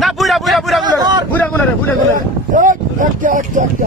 না বুড়া বুড়া বুড়া বুড়া বুড়া বুড়া বুড়া একটা একটা একটা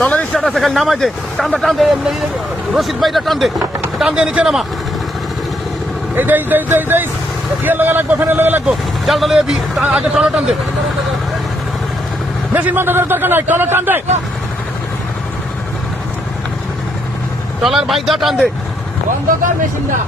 চলার স্টার্ট আছে খালি নামাই দে। টান টান দে রশিদ ভাইটা টান দে। টান দিয়ে নিচে নামা। এই দেই দেই দেই দেই ইয়ে লগা লাগবো ফ্যানের লগা লাগবো। জালটা লয়ে আগে চলো টান দে। মেশিন বন্ধ করার দরকার নাই চলো টান দে। চলার বাইক দা টান দে। বন্ধ কর মেশিনটা।